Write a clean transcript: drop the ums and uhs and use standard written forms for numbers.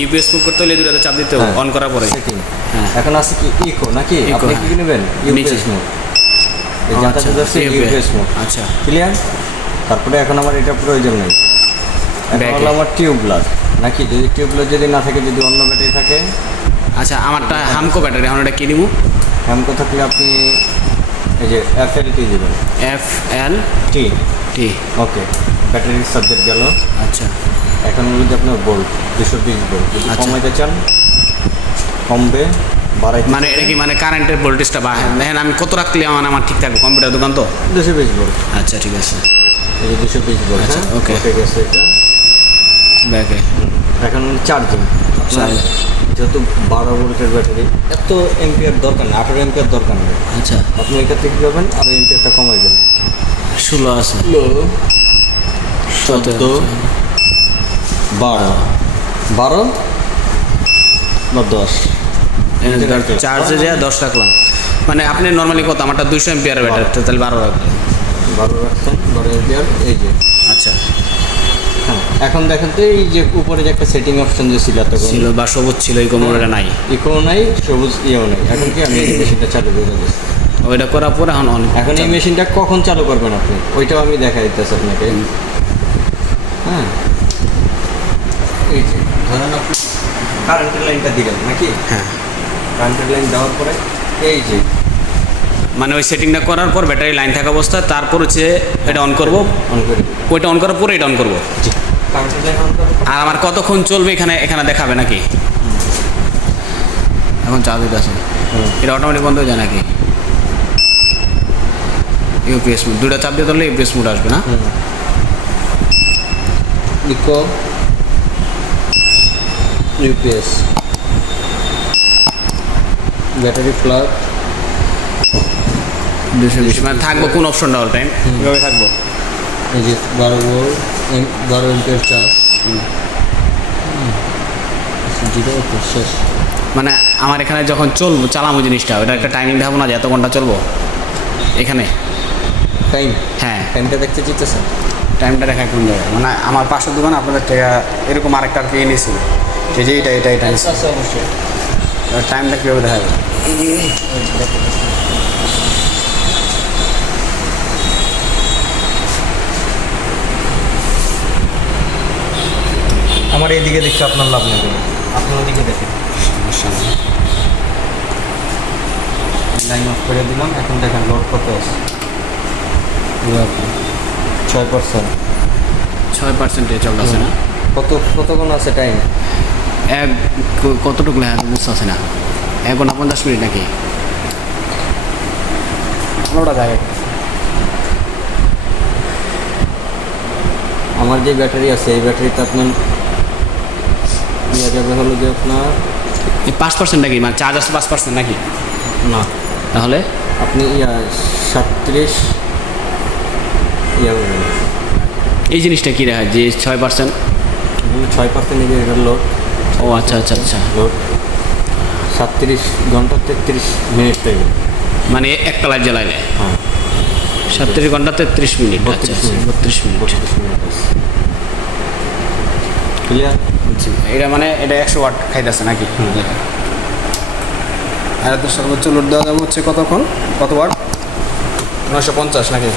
UPS mode করতে হলে দুটাতে চাপ দিতে হবে অন করার পরে। সেটিং। হ্যাঁ, এখন আছে কি ইকো নাকি? আপনি কি নেবেন? UPS mode. এই জানতে যাচ্ছে ইউপিএস মোড। আচ্ছা, ক্লিয়ার? তারপরে এখন আমার এটা প্রয়োজন নেই। এখন হলো আমার টিউবলার নাকি? যদি টিউবলার যদি না থাকে, যদি অন্য ব্যাটারি থাকে। আচ্ছা, আমারটা হামকো ব্যাটারি, এখন এটা কি নিব? হামকো থাকলে আপনি এই যে FLT দেবেন। FLT। ওকে, ব্যাটারির সাবজেক্ট গেল। আচ্ছা, এখন হলো যে আপনার ভোল্ট 220 ভোল্ট। যদি কমাইতে চান কমবে, বাড়াইতে মানে এটা কি মানে কারেন্টের ভোল্টেজটা বাড়ায়? দেখেন আমি কত রাখলে আমার ঠিক থাকবে? কম্পিউটার দোকান তো 220 ভোল্ট। আচ্ছা, ঠিক আছে, এই যে 220 ভোল্ট। আচ্ছা, ওকে গেছে এটা ব্যাকে। এখন চার্জিং যেহেতু 12 ভোল্টের ব্যাটারি, এত এম্পিয়ার দরকার নেই, 18 এম্পিয়ার দরকার নেই। আচ্ছা, আপনি এটা থেকে যাবেন আর এম্পিয়ারটা কমাইবেন। 16 আছে, 14, 12 বা 10। চার্জে যা 10 রাখলাম। মানে আপনি নর্মালি কত? আমারটা 200 এম্পিয়ার ব্যাটারি, তাহলে 12 রাখবেন। 12 রাখছেন, 12 এম্পিয়ার। এই যে আচ্ছা, হ্যাঁ, এখন দেখেন তো এই যে উপরে যে একটা সেটিং অপশন যে ছিল বা সবুজ ছিল, এই কোমরটা নাই, ইকো নাই, সবুজ ইয়েও নাই। এখন কি আমি এই মেশিনটা চালু করে দিচ্ছি। ওইটা করার পরে এখন এই মেশিনটা কখন চালু করবেন আপনি, ওইটাও আমি দেখা দিতেছি আপনাকে। হ্যাঁ, এই যে ধরেন আপনি কারেন্টের লাইনটা দিলেন নাকি? হ্যাঁ, কারেন্টের লাইন দেওয়ার পরে এই যে মানে ওই সেটিংটা করার পর ব্যাটারি লাইন থাকা অবস্থায় তারপর হচ্ছে এটা অন করব, অন করে ওইটা অন করার পরে এটা অন করব। জি, কারেন্টের লাইন অন করার পর আর আমার কতক্ষণ চলবে এখানে দেখাবে নাকি? এখন চার্জ দিতে আছে, এটা অটোমেটিক বন্ধ হয়ে যায় নাকি? ইউপিএস মোড দুটো চাপ দিয়ে ধরলে ইউপিএস মোড আসবে না? ইকো, ইউপিএস, ব্যাটারি প্লাগ 220 মানে থাকবো কোন অপশনটা অল টাইম কিভাবে থাকবো? এই যে 12 ভোল্ট, 12 এম্পিয়ার চার্জ। শেষ। মানে আমার এখানে যখন চালামো জিনিসটা, ওটা একটা টাইমিং দেখাবো না যে এত ঘন্টা চলবো এখানে? টাইম, হ্যাঁ, টাইমটা দেখতে চাইতেছেন? টাইমটা দেখা কোন জায়গায়? মানে আমার পাশের দোকান আপনাদের থেকে এরকম আরেকটা আর কি এনেছিল, এই যে এটা আছে অবশ্যই। টাইমটা কীভাবে দেখা যাবে? আমার এইদিকে দেখছি, আপনার লাভ নেই, আপনার ওদিকে দেখেন। লাইন অফ করে দিলাম। এখন দেখেন লোড কত আছে, 6%। 6% চলতেছে না? কতক্ষণ আছে টাইম? কতটুকু লেখা বুঝতে আছে না? 1 ঘন্টা 50 মিনিট নাকি? ওটা যায়। আমার যে ব্যাটারি আছে এই ব্যাটারিতে আপনার দেওয়া যাবে হলো যে আপনার 5% নাকি? মানে চার্জ আসছে 5% নাকি? না, তাহলে আপনি 37 এই জিনিসটা কী দেখা যে 6%? 6% এই যে এটার লোড। ও আচ্ছা, লোড 37 ঘন্টা 33 মিনিট টাইম। মানে একটা লাইট জ্বালাইলে? হ্যাঁ, 37 ঘন্টা 33 মিনিট। আচ্ছা, 32 মিনিট। ক্লিয়ার? এটা মানে এটা 100 ওয়াট খাইতেছে নাকি? আর তো সর্বোচ্চ লোড দেওয়া যাবে হচ্ছে কত ওয়াট? 950 নাকি?